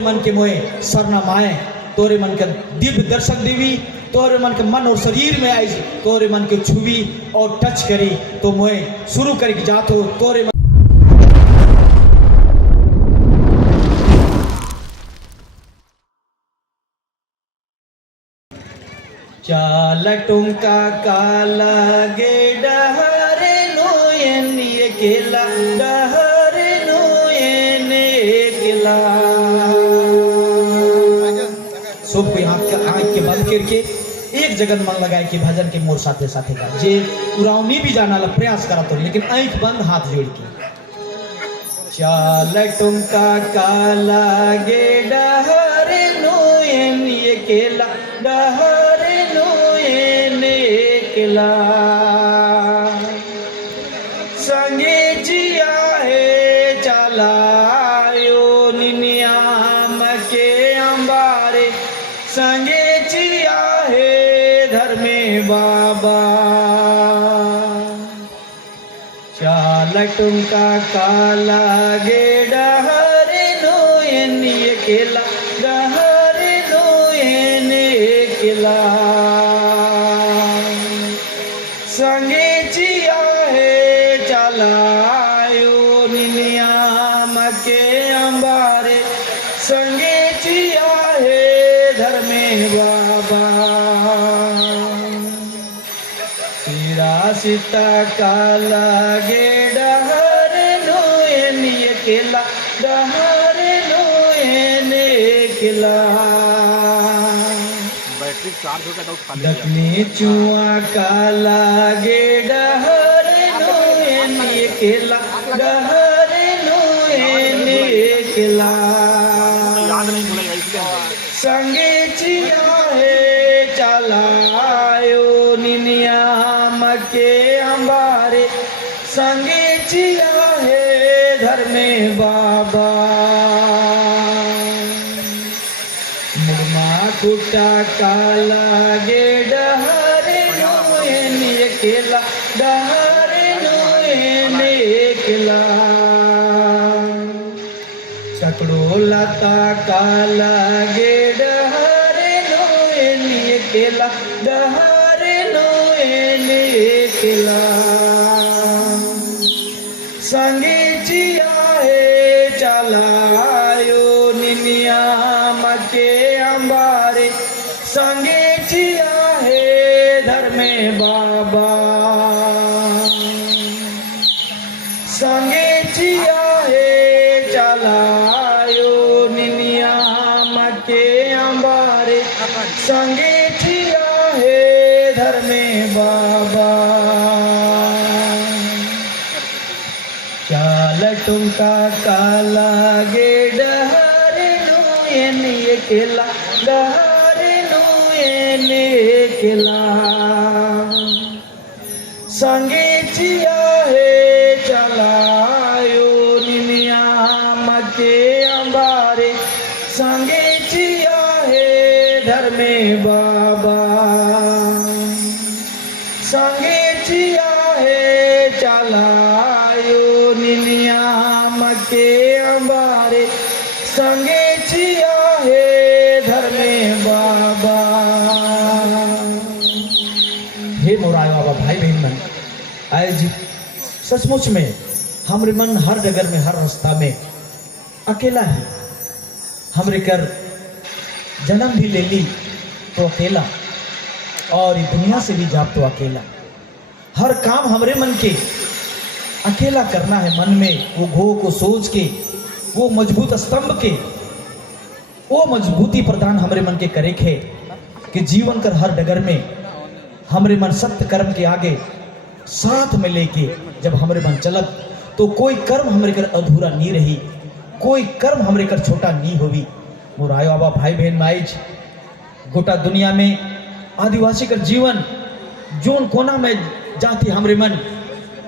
मन के मोए सरना माए तोरे मन के दिव्य दर्शन देवी, तोरे मन के मन और शरीर में आई, तोरे मन के छुवी और टच करी तो मोए शुरू करके जातो तोरे मन। चाल टुंका काला गे डहरे नोयन ये केला डहरे नोयन केला। सब कोई आँख के बंद करके एक जगह मन लगाए कि भजन के मोर साथे साथे का जे उरावनी भी जाना ला प्रयास करा तो, लेकिन आँख बंद हाथ जोड़ के। चाल टुंका काला गे डहरे नोयन ये केला डहरे नोयन केला। संगे जिया है चलायो निनियाम के अंबारे, संगे जिया है धर्मे बाबा। चाल टुंका काला गे डहरे नोयन ये केला डहरे नोयन केला। संगे जिया है चलायो निनियाम के अंबारे, संगे जिया है धर्मे बाबा। तेरा सीता काला गे डहरे नोयन ये केला डहरे नोयन केला। बैटरी चार्ज हो गया तो खाली दखनी चुआ काला गे डहरे नोयन ये केला डहरे नोयन केला। याद नहीं भूलेगा इसलिए। संगे जिया है चलायो निनियाम के अंबारे, संगे जिया है धर्मे बाबा। मुरमा कुटा काला गे डहरे नोयन ये केला डहरे नोयन केला। चकड़ो लता काला गे डहरे नोयन ये केला डहरे नोयन केला। संगे जिया है चलायो निनियाम के अंबारे, संगे जिया है धर्मे बाबा। संगे जिया है चलायो निनियाम के अंबारे, संगे जिया है धर्मे बाबा। चाल टुंका काला गे डहरे नोयन ये केला डहरे नोयन केला। संगे जिया है चलायो निनियाम के अंबारे, संगे जिया है धर्मे बाबा। संगे जिया है चलायो निनियाम के अंबारे, संगे जिया है धर्मे बाबा। हे मोराय बाबा भाई बहन मन, आज सचमुच में हमरे मन हर डगर में हर रास्ता में अकेला है। हमरे कर जन्म भी ले ली तो अकेला, और ये दुनिया से भी जाप तो अकेला। हर काम हमरे मन के अकेला करना है। मन में वो घो को सोच के वो मजबूत स्तंभ के वो मजबूती प्रदान हमरे मन के करे खे कि जीवन कर हर डगर में हमरे मन सत्य कर्म के आगे साथ में लेके जब हमरे मन चलत तो कोई कर्म हमरे कर अधूरा नहीं रही, कोई कर्म हमरे कर छोटा नहीं होवी। मोराय बाबा भाई बहन माइज गोटा दुनिया में आदिवासी का जीवन जोन कोना में जाती हमरे मन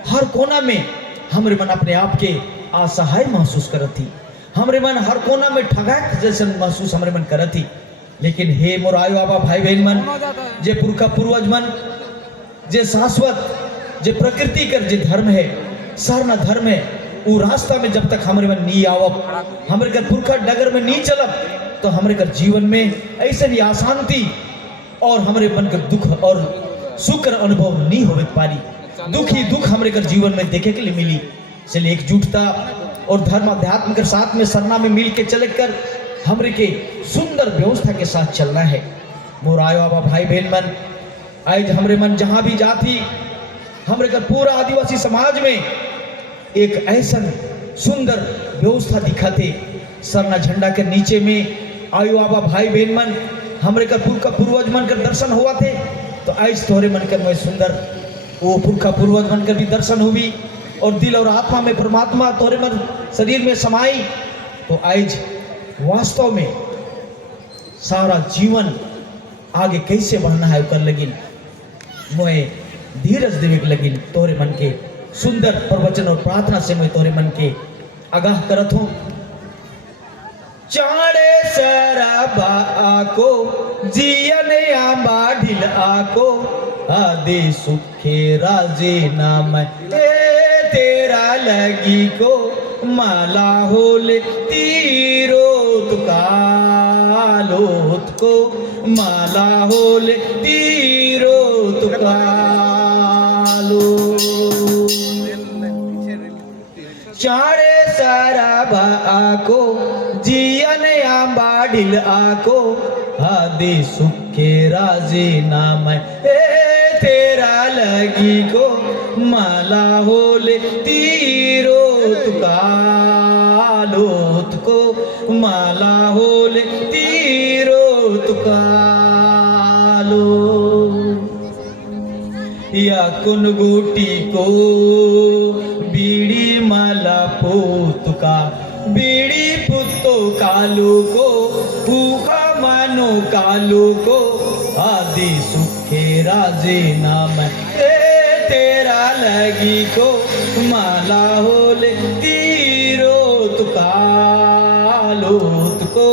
हर कोना में हमरे मन अपने आप के असहाय महसूस करती। हमरे मन हर कोना में ठगाक जैसे महसूस हमरे मन करती। लेकिन हे मोराय बाबा भाई बहन मन, जे पुरखा पूर्वज मन जे शाश्वत जे प्रकृति कर जे धर्म है सरना धर्म है वो रास्ता में जब तक हमारे मन नहीं आवब, हमारे घर पुरखा डगर में नहीं चलब, तो हमारे घर जीवन में ऐसे ही अशांति और हमारे मन का दुख और सुख का अनुभव नहीं हो पारी। दुख ही दुख हमारे घर जीवन में देखे के लिए मिली। चलिए एकजुटता और धर्म अध्यात्म के साथ में सरना में मिल के चले कर हमारे के सुंदर व्यवस्था के साथ चलना है। मोर आयो बाबा भाई बहन मन, आज हमारे मन जहाँ भी जाती, हमारे घर पूरा आदिवासी समाज में एक ऐसा सुंदर व्यवस्था दिखाते। सरना झंडा के नीचे में आयो बाबा भाई बहन मन, हमारे घर पुरखा पूर्वज मन कर दर्शन हुआ थे, तो आज तोहरे मन कर मैं सुंदर वो पुरखा पूर्वज मन कर भी दर्शन हुई और दिल और आत्मा में परमात्मा तोहरे मन शरीर में समाई। तो आज वास्तव में सारा जीवन आगे कैसे बढ़ना है कर लगिन, मैं धीरज देवे के लगिन। तोहरे मन के सुंदर प्रवचन और प्रार्थना से मैं तोहरे मन के आगाह करत हूँ। चाड़े सरबा आको जियन आंबा ढिल आको, आदि सुखे राजे नाम तेरा लगी को, माला होले तीरो तुकालोत को, माला होले तीरो तुकालो। चाड़े सरबा आको जियन आंबा ढिल आको, आदि सुखे राजे नाम तेरा लगी को, माला होले तीरो तुकालोत को, माला होले तीरो तुकालो। या कुन गोटी को बीड़ी माला पोतुका, बीड़ी पुत्तो कालू को, भूखा मानो कालू को, आदि सुखे राजे नाम तेरा लगी को, माला होले तीरो तुकालोत को,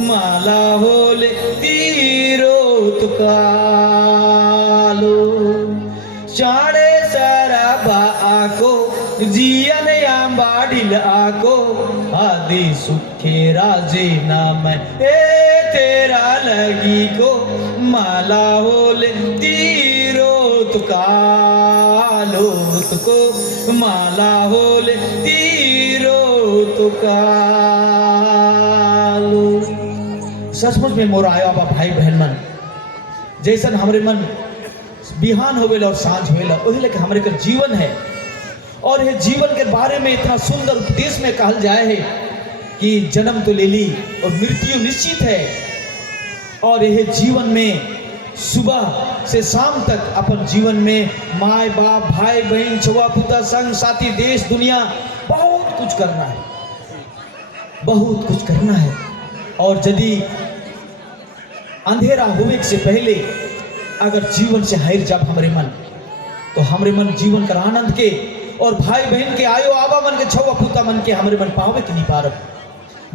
माला होले तीरो तुकालो। चाड़े सरबा आको जियन आंबा ढिल आको, आदि सुखे राजे नाम तेरा लगी को, माला होले तीरो तुकालोत को, माला होले तीरो तुकालो। सचमुच में मोर आयो बाबा भाई बहन मन, जैसन हमारे मन बिहान होवेला और सांझ होवेला वही लेके हमारे का जीवन है। और ये जीवन के बारे में इतना सुंदर उपदेश में कहल जाए है कि जन्म तो ले ली और मृत्यु निश्चित है, और यह जीवन में सुबह से शाम तक अपन जीवन में माए बाप भाई बहन छुआ पुता संग साथी देश दुनिया बहुत कुछ करना है, बहुत कुछ करना है। और यदि अंधेरा होने से पहले अगर जीवन से हार जाब हमारे मन, तो हमारे मन जीवन का आनंद के और भाई बहन के आयो आबा मन के छुआ पुता मन के हमारे मन पावे कि नहीं पारब।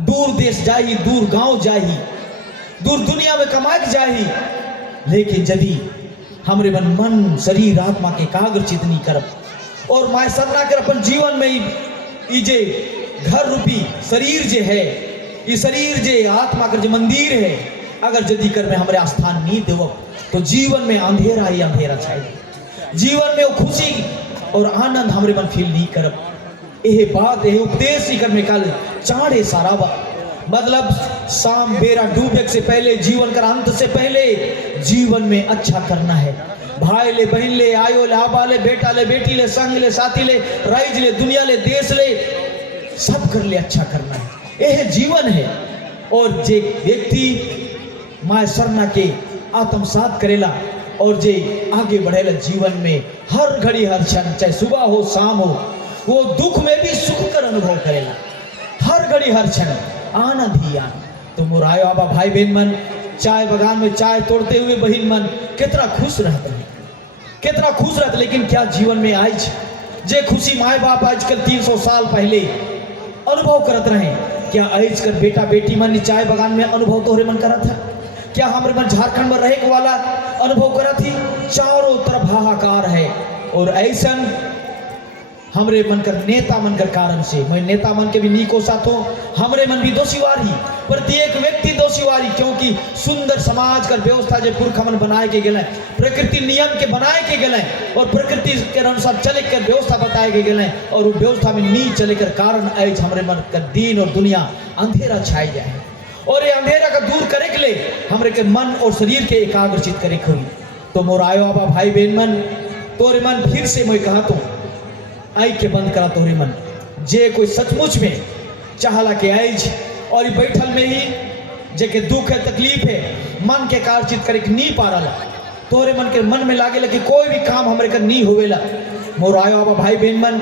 दूर देश जाही, दूर गांव जाही, दूर दुनिया में कमाए जाही, लेकिन यदि हमारे मन शरीर आत्मा के एकाग्रचित नहीं करब और माय सदना कर अपन जीवन में ई जे घर रूपी शरीर जे है, ये शरीर जे आत्मा का जो मंदिर है, अगर यदि कर में हमारे स्थान नहीं देव तो जीवन में अंधेरा ही अंधेरा छाए। जीवन में वो खुशी और आनंद हमारे मन फील नहीं करब। यह बात यह उपदेश ही कर में कल चाड़े साराबा, मतलब शाम बेरा डूबे से पहले, जीवन का अंत से पहले जीवन में अच्छा करना है। भाई ले बहन ले आयो ले आबा ले बेटा ले बेटी ले संग ले साथी ले राइज ले दुनिया ले देश ले सब कर ले अच्छा करना है, यह जीवन है। और जे व्यक्ति माय सरना के आत्मसात करेला और जे आगे बढ़ेला जीवन में हर घड़ी हर क्षण, चाहे सुबह हो शाम हो, वो दुख में भी सुख कर अनुभव करेला, हर घड़ी हर क्षण आनंद ही आनंद। तो मोरायो आबा भाई बहन मन चाय बगान में चाय तोड़ते हुए बहन मन कितना खुश रहते हैं, कितना खुश रहते। लेकिन क्या जीवन में आज जे खुशी माए बाप आजकल 300 साल पहले अनुभव करत रहे, क्या आजकल बेटा बेटी मन चाय बगान में अनुभव तोहरे मन करा था? क्या हमारे मन झारखंड में रहे वाला अनुभव करा थी? चारों तरफ हाहाकार है। और ऐसा हमरे मन कर नेता मन कर कारण से मैं नेता मन के भी नीको साथो हमरे मन भी दोषीवारी प्रत्येक व्यक्ति दोषीवारी, क्योंकि सुंदर समाज कर व्यवस्था जो पुरखा मन बनाए के गए प्रकृति नियम के बनाए के गए और प्रकृति के अनुसार चले कर व्यवस्था बताए के गए और वो व्यवस्था में नी चले कर कारण आज हमरे मन का दिन और दुनिया अंधेरा छाई जाए और ये अंधेरा का दूर करे के लिए हमरे के मन और शरीर के एकाग्रचित करे हुई। तो मोर आयो आबा भाई बहन मन तोरे मन फिर से मैं कहा तो आई के बंद करा तोरे मन जे कोई सचमुच में चाहला के आइज और बैठल में ही जे के दुख है तकलीफ है मन के कारचित करे के नहीं पा रहा तोरे मन के मन में लागे कि कोई भी काम हमरे कर नहीं होवेला। मोर आयो आबा भाई बहन मन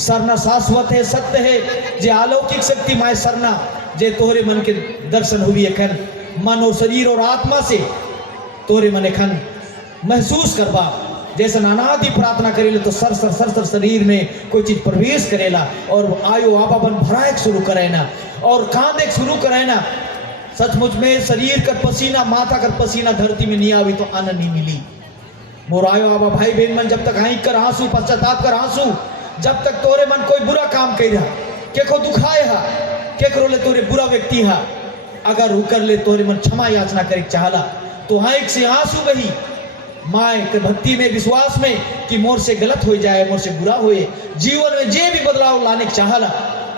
सरना शाश्वत है सत्य है जे अलौकिक शक्ति माय सरना जे तोहरे मन के दर्शन हुई एखन मन और शरीर और आत्मा से तोरे मन एखन महसूस करबा जैसे अनादि प्रार्थना करेले तो सर सर सर सर शरीर में कोई चीज प्रवेश करेला और आयो आपा बन भराए शुरू करे ना और कांदे शुरू करे ना। सचमुच में शरीर का पसीना माथा का पसीना धरती में नहीं आवी तो आनंद नहीं मिली। मोर आयो आबा भाई बहन मन जब तक हाई कर आंसू पश्चाताप कर आंसू जब तक तोरे मन कोई बुरा काम कर रहा के को दुखाए हा के करो ले तोरे बुरा व्यक्ति हा अगर उकर ले तोरे मन क्षमा याचना करे चाहला तो हाइक से आंसू बही माए के भक्ति में विश्वास में कि मोर से गलत हो जाए मोर से बुरा होए जीवन में जे भी बदलाव लाने चाहला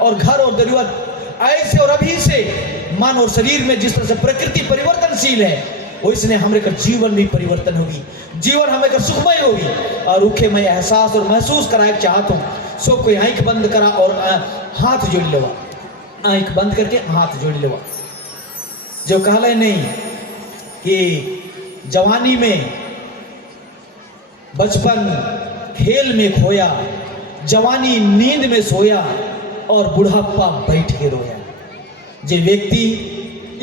और घर और जरूरत ऐसे और अभी से मन और शरीर में जिस तरह से प्रकृति परिवर्तनशील है वैसने हमारे का जीवन भी परिवर्तन होगी जीवन हमें का सुखमय होगी और उखे मैं एहसास और महसूस कराए चाहता हूँ। सो कोई आंख बंद करा और हाथ जोड़ लेवा आंख बंद करके हाथ जोड़ लेवा। जो कहला नहीं कि जवानी में बचपन खेल में खोया जवानी नींद में सोया और बुढ़ापा बैठ के रोया। जे व्यक्ति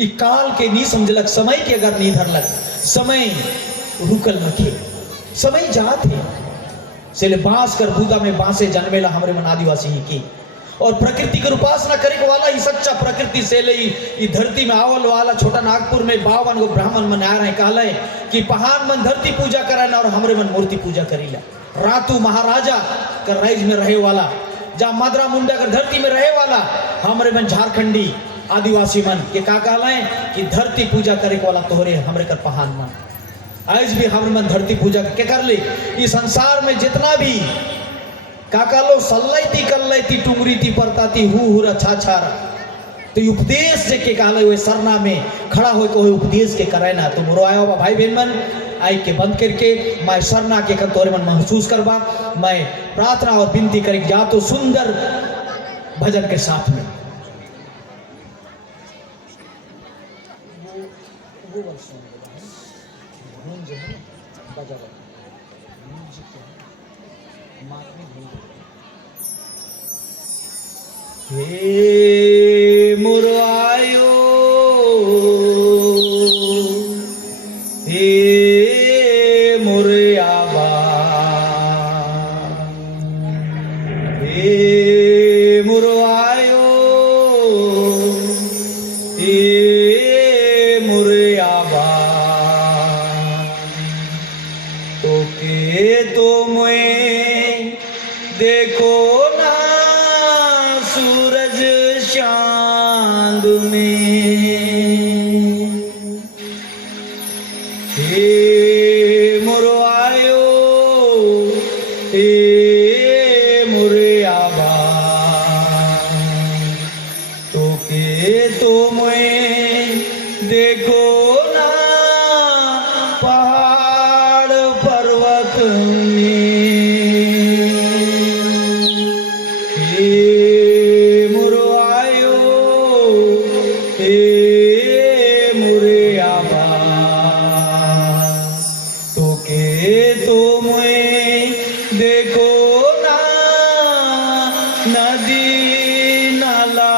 ई काल के नहीं समझलक समय के अगर नहीं धरलक समय रुकल नखे समय जात है से बांस कर बूदा में बांसे जन्मेला हमरे मन आदिवासी ही की और प्रकृति के उपासना करे वाला ही सच्चा प्रकृति से ले ई धरती में आवल वाला छोटा नागपुर में 52 गो ब्राह्मण मन आ रहे कहले कि पहाड़ मन धरती पूजा करे और हमरे मन मूर्ति पूजा करीला। रातू महाराजा कर राइज में रहे वाला जहाँ मदरा मुंडा कर धरती में रहे वाला हमरे मन झारखंडी आदिवासी मन के का कहले कि धरती पूजा करे वाला तोहरे हमरे कर पहाड़ मन आज भी हमरे मन धरती पूजा के कर ले। इस संसार में जितना भी काका लो सल्लैती कल्लैती टुंगरीती परताती हुरा छाछारा तो उपदेश जे के कहले हुए सरना में खड़ा हो को उपदेश के करे ना। तो मोरो आयो बा भाई बहन मन आई के बंद करके मैं सरना के कर तोरे मन महसूस करबा मैं प्रार्थना और विनती करे जा तो सुंदर भजन के साथ में हे मोर आयो हे मोर आबा हे मोर आयो हे मोर आबा तो के तो मैं देखो सूरज चांद में हे मोर आयो हे मोर आबा तो के तो मैं देखो ना पहाड़ पर्वत में नदी नाला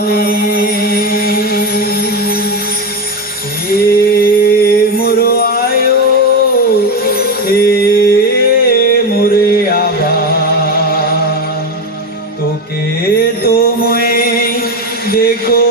में हे मोर आयो हे मोर आबा तो के तो मैं देखो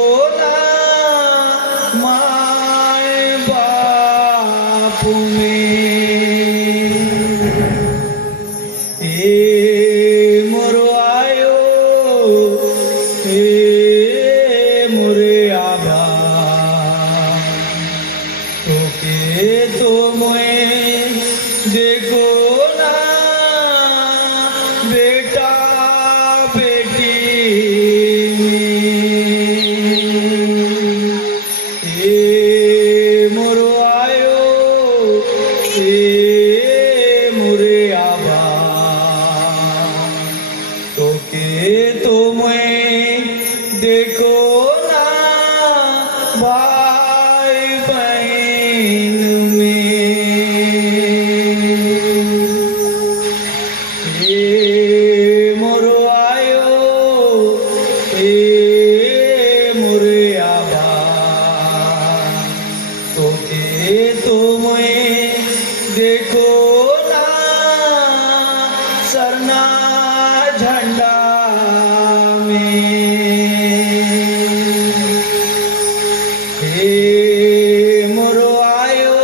ए मोरो आयो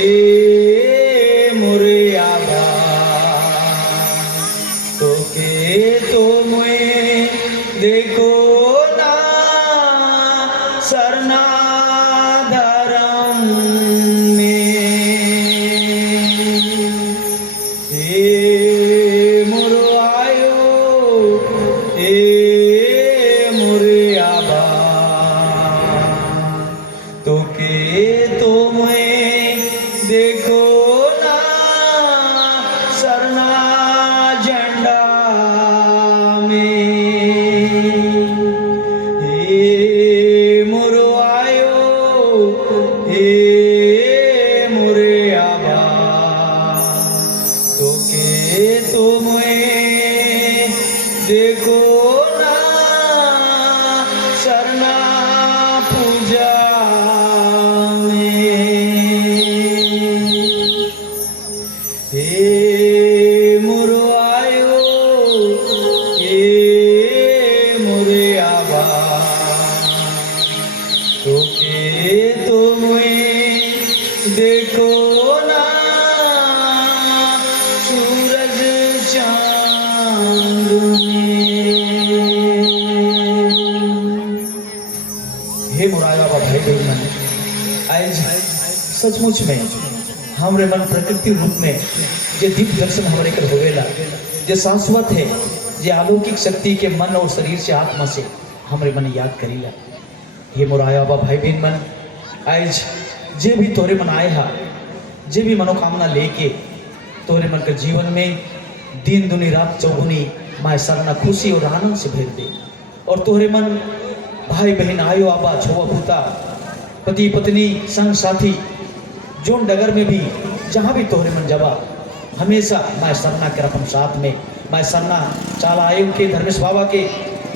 ए मोरे आबा तो के तो मुए देखो ना सरना धर्म में ए मोरो आयो ए मोरे आबा तो के तो मुए देखो ना सरना झंडा में ए मोरो आयो ए मोरे आबा तो के तो मुए देखो ना सरना पूजा ए मोरो आयो ए मोरे आबा तो के तो मुए देखो ना सूरज चांद में। हे मोराया बाबा भाई बहन आज सचमुच में हमरे मन प्रकृति रूप में जे दिव्य दर्शन हमारे कर होवेला जे शाश्वत है जे अलौकिक शक्ति के मन और शरीर से आत्मा से हमरे मन याद करीला। ये मोराया बाबा भाई बहन मन आज जे भी तोरे मन आए हा जे भी मनोकामना लेके तोरे मन के जीवन में दिन दुनी रात चौगुनी माय सरना खुशी और आनंद से भेज दे। और तोरे मन भाई बहन आयो आबा छोवा भूता पति पत्नी संग साथी जोन डगर में भी जहाँ भी तोहरे मन जबा हमेशा मैं सरना कर अपन साथ में मैं सरना चाला आयोग के धर्मेश बाबा के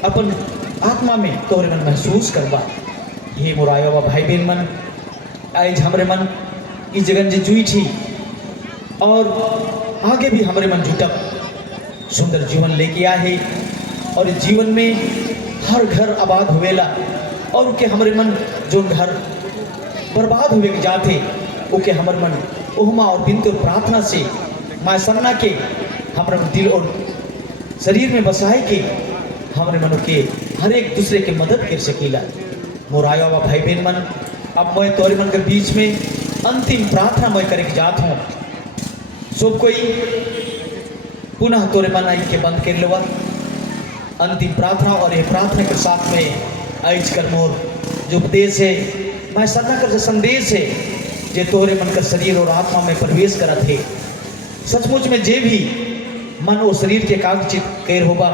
अपन आत्मा में तोहरे मन महसूस करबा। हे मोराया बाबा भाई बहन मन आज हमरे मन इस जगन जे जुई थी और आगे भी हमरे मन जुटक सुंदर जीवन लेके आए और इस जीवन में हर घर आबाद हुएला और के हमरे मन जो घर बर्बाद हुए जाते ओके हमर मन ओहमा और बिनती और प्रार्थना से माँ सरना के हमारे दिल और शरीर में बसाए के हमारे मनो के हर एक दूसरे के मदद कर सकीला। मोराया हुआ भाई बहन मन अब मैं तोरे मन के बीच में अंतिम प्रार्थना मैं करे के जात हूँ। सब कोई पुनः तोरे मन आई के बंद कर लेवा अंतिम प्रार्थना और ये प्रार्थना के साथ में आज कर मोर जो उपदेश है मैं सरना कर जो संदेश है जे तोहरे मन का शरीर और आत्मा में प्रवेश करा थे। सचमुच में जे भी मन और शरीर के कागचित कैर होगा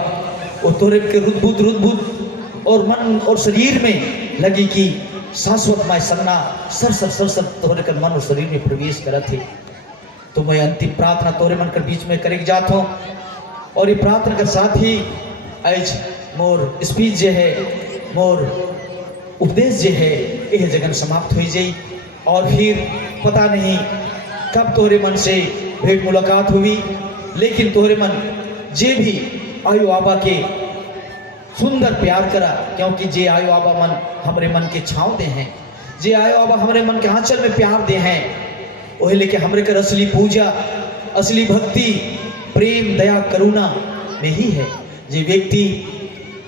वो तोहरे के रुद्बुद और मन और शरीर में लगी कि शाश्वत माय सरना सर तोहरे कर मन और शरीर में प्रवेश करा थे। तो मैं अंतिम प्रार्थना तोहरे मन के बीच में करे जात हूँ और ये प्रार्थना के साथ ही आज मोर स्पीच जे है मोर उपदेश जे है यह जगन समाप्त हो जाई और फिर पता नहीं कब तोहरे मन से भेंट मुलाकात हुई। लेकिन तोहरे मन जे भी आयु आबा के सुंदर प्यार करा क्योंकि जे आयु आबा मन हमरे मन के छाँव दे हैं जे आयु आबा हमरे मन के आंचल में प्यार दे हैं वही लेके हमरे कर असली पूजा असली भक्ति प्रेम दया करुणा में ही है। जे व्यक्ति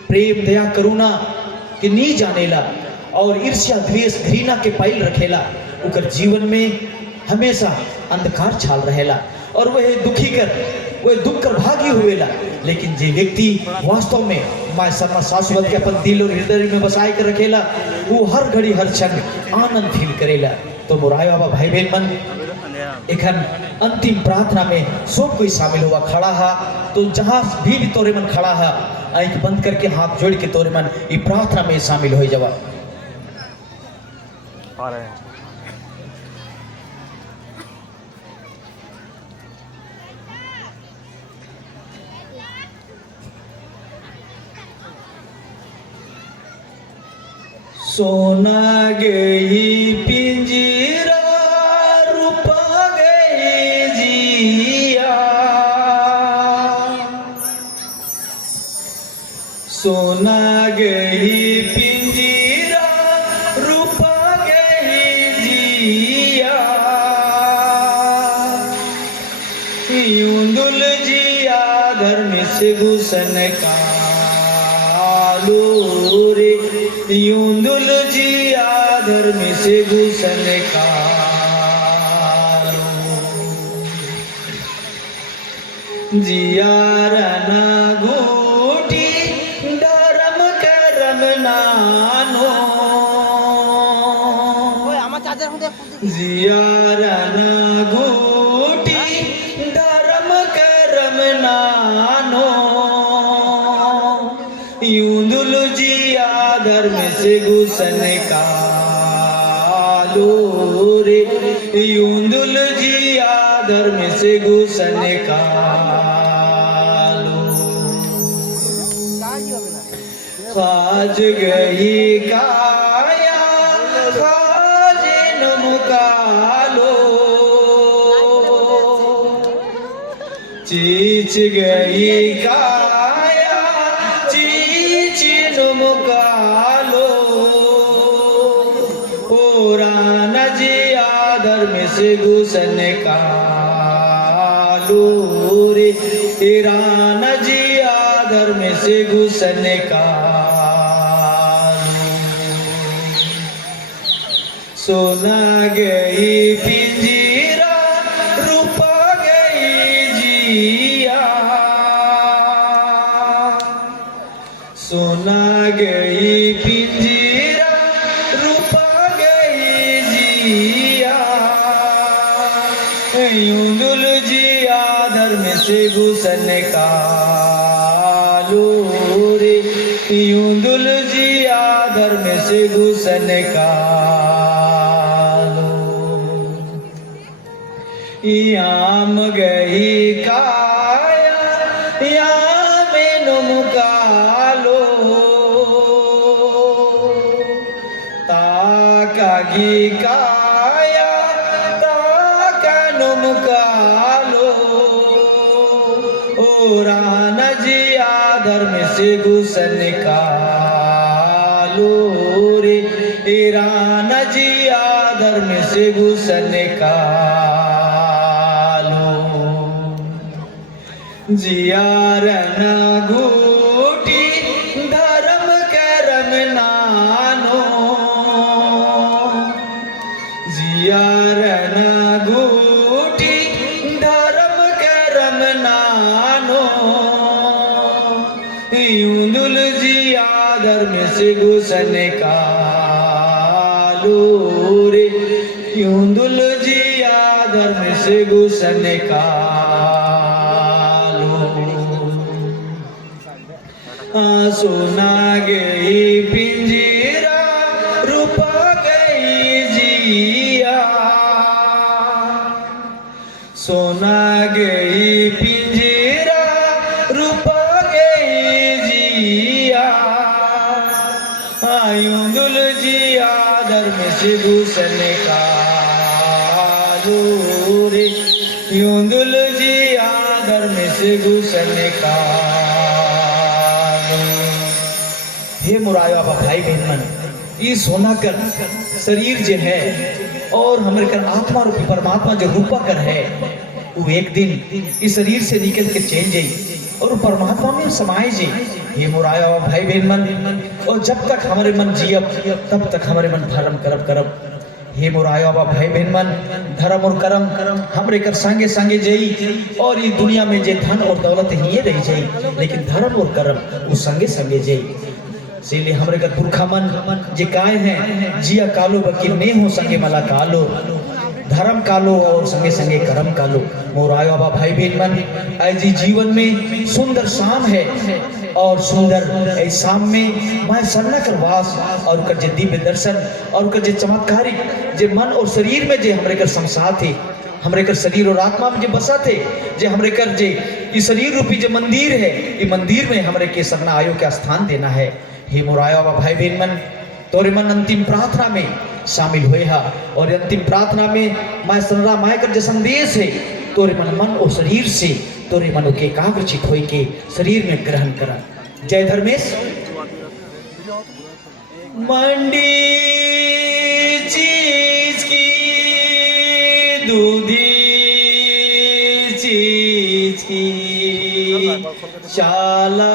प्रेम दया करुणा के नहीं जानेला और ईर्ष्या द्वेष घृणा के पाइल रखेला उकर जीवन में हमेशा अंधकार छाल रहेला और वह दुखी कर वह दुख कर भागी हुएला। लेकिन जे व्यक्ति वास्तव में माय सरना शाश्वत के अपन दिल और हृदय में बसाए कर रखेला वो हर घड़ी हर क्षण आनंद फील करेला। तो मोराया बाबा भाई बहन मन एखन अंतिम प्रार्थना में सब कोई शामिल हुआ खड़ा है। तो जहाँ भी तोरे मन खड़ा है आँख बंद करके हाथ जोड़ के तोरे मन ये प्रार्थना में शामिल हो जावा। आ रहे हैं सोना गई पिंजरा रूपा गई जिया सोना गई पिंजरा गुसन कालो रे यूंदुल जिया धर्म से गुसन कालो जिया रना घूटी धर्म करम नानो जिया रना घूटी धर्म करम नानो यूंदुल जिया धर्म से गुसन कालो रे यूंदुल जिया धर्म से गुसन कालो खाज गई काया खाजे नमकालो चीच गई काया चीच नमकालो ओरा नजिया धर्म से गुसन कालो रे एरा नजिया धर्म से गुसन कालो सोना गई पिंजीरा रूपा गई जिया सोना गई पिंजीरा रूपा गई जिया यूंदुल जिया धर्म से गुसन कालो रे यूंदुल जिया धर्म से गुसन कालो याम गई काया याम नमकालो ताकागी काया ताका नमकालो ओरा नजिया धर्म से गुसन कालो रे एरा नजिया धर्म से गुसन कालो जिया रना घूटी धर्म करम नानो जिया रना घूटी धर्म करम नानो यूंदुल जिया धर्म से गुसन कालो रे यूंदुल जिया धर्म से गुसन कालो सोना गई पिंजीरा रूपा गई जिया सोना गई पिंजीरा रूपा गई जिया यूंदुल जिया धर्म से गुसन कालो रे यूंदुल जिया धर्म से गुसन कालो हे मुरायो बाबा भाई बहन मन ये सोना कर शरीर जो है और हमारे कर आत्मा रूपी परमात्मा जो रूपा कर है वो एक दिन इस शरीर से निकल के चल जाई और परमात्मा में समाये जी हे मुरायो बाबा भाई बहन मन और जब तक हमारे मन जियब तब तक हमारे मन धर्म करब करब हे मुरायो बाबा भाई बहन मन धर्म और कर्म हमरे कर संगे संगे जाई और ये दुनिया में जे धन और दौलत ही रह जाई लेकिन धर्म और कर्म वो संगे संगे जाई इसीलिए हमरे कर पुरखा मन जे काय हैं जिया कालो बकी ने हो संगे मला कालो धर्म कालो और संगे संगे कर्म कालो मोरायो बाबा भाई बहन मन आज जीवन में सुंदर शाम है और सुंदर इस शाम में मैं सरना कर वास और कर जे दिव्य दर्शन और कर जे चमत्कारिक जे मन और शरीर में जे हमरे कर संसार थे हमरे कर शरीर और आत्मा में जे बसा थे जे हमरे कर जे ये शरीर रूपी जो मंदिर है ये मंदिर में हमरे के सरना आयो का स्थान देना है हे मोरायो बाबा भाई बहन मन तोरे मन अंतिम प्रार्थना में शामिल हुए हा और अंतिम प्रार्थना में मैं सरना माय कर जो संदेश है तोरे मन और शरीर से तोरे मनो के एकाग्रचित होई के शरीर में ग्रहण करा। जय धर्मेश। मंडी चीज की दूधी चीज की चालायो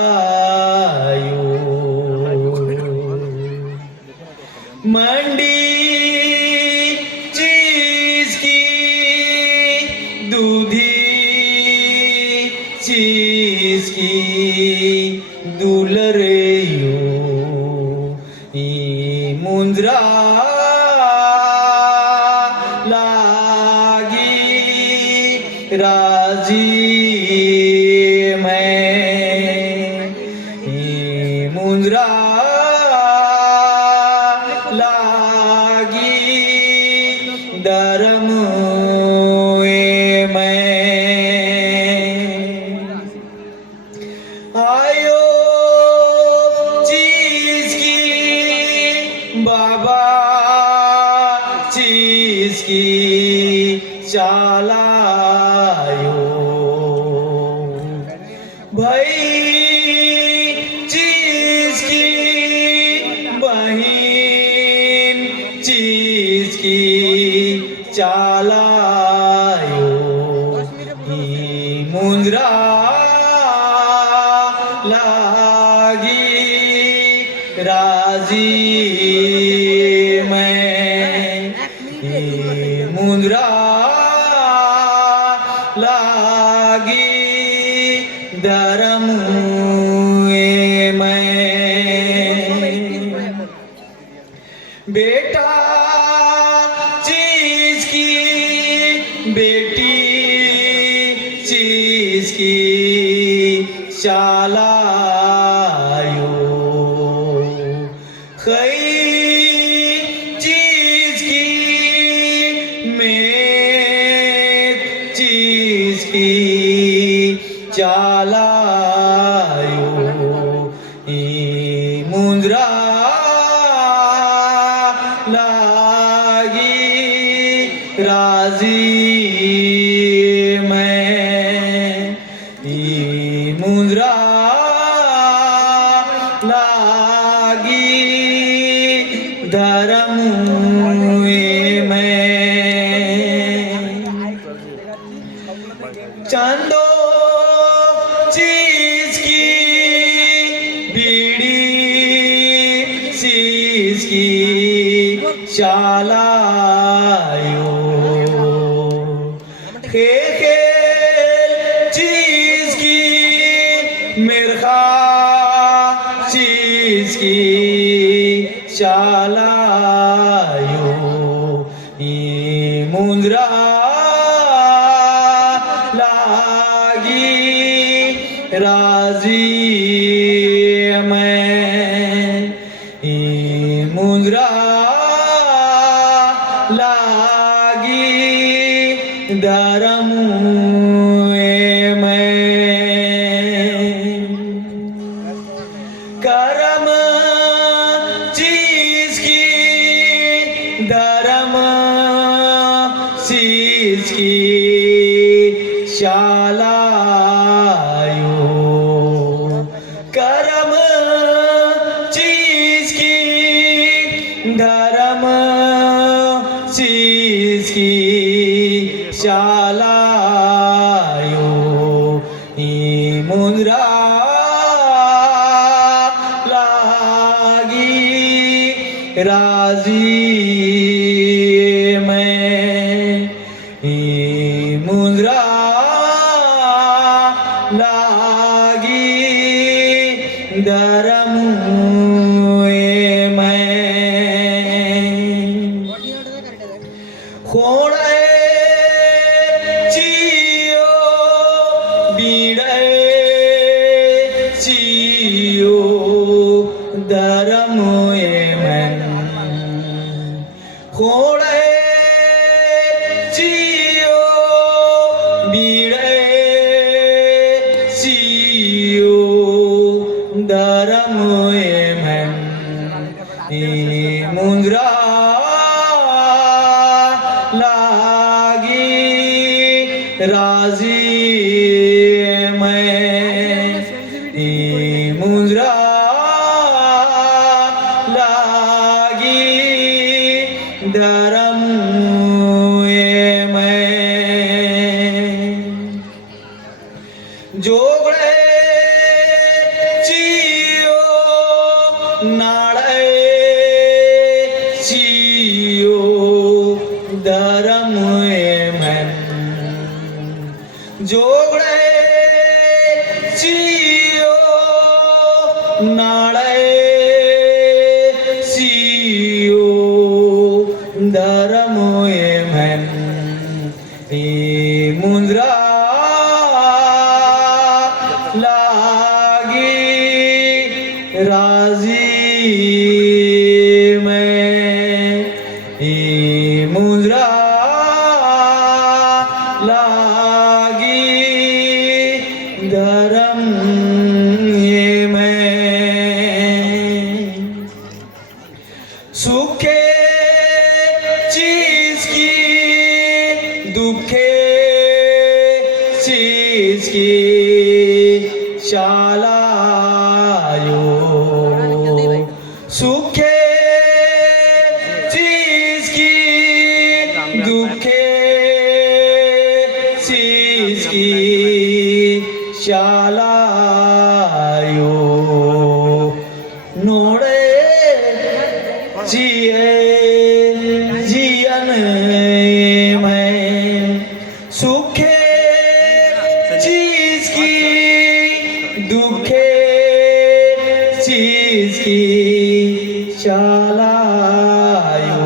मंडी चीज की दूधी चीज की दुलरेयो ई मुंद्रा लागी राजी मैं ई मुंद्रा लागी धर्म मैं आयो चीज की बाबा चीज की चालायो भाई चीज की बहन चीज की चालायो ई मुंद्रा लागी राजी मैं ई मुंद्रा लागी धर्म मैं बेटा चीज की बेटी चीज की चालायो खई चीज की मैं चीज की चालायो ई मुंद्रा लागी राजी मैं ई मुंद्रा लागी धर्म मैं चंदो चीज की बीड़ी चीज की चालायो खेल चीज की मिर्खा चीज की चालायो ई मुंद्रा लागी राजी मैं ई मुंद्रा लागी धर्म मैं कर्म चीज की धर्म चीज की चालायो कर्म चीज की धर्म चीज की चालायो ई मुंद्रा लागी राजी मैं ई मुंद्रा लागी धर्म मैं खोड़े चियो बीड़े चियो धर्म मन खोड़े चियो बीड़े चियो धर्म मन ई मुंद्रा लागी राजी मैं ई मुंद्रा लागी धर्म मैं जोगड़े जोगड़े चियो नाड़े सियो धर्म एमन मुद्रा लागी राजी में मुद्रा लागी धर्म में सुखे चीज की दुखे चीज की शालायो सुखे चीज की दुखे चीज की शालायो नोड़े जिए जियन में सुखे चीज की दुखे चीज की शालायो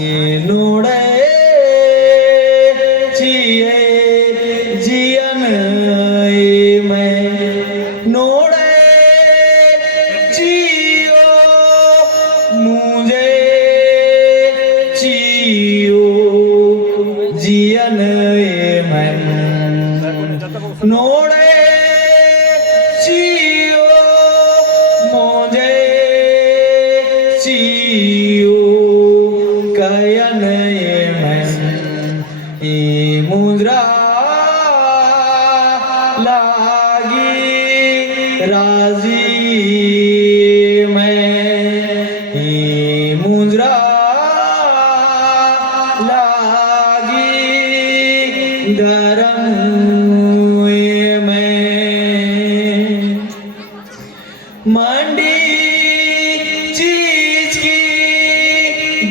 ये नोड़े जिए जियन में नोड़े जियो मुझे जियो जियन में नोड़े जियो मुझे जियो कयन में मुद्रा लागी राजी में मुद्रा लागी धर्म में मंडी चीज की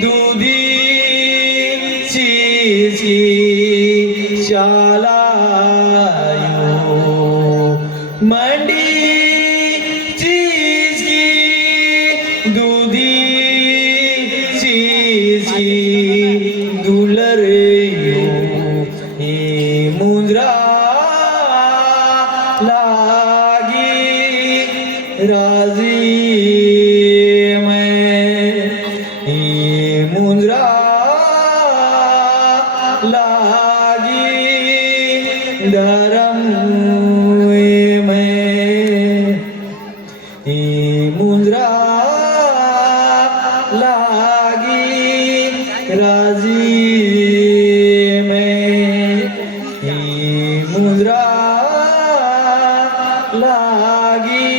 दूधी चीज की शालायो मंडी चीज की दूधी चीज की दुलरियो मुद्रा लागी राजी में मुद्रा लागी धर्म में मुद्रा लागी राजी में मुद्रा लागी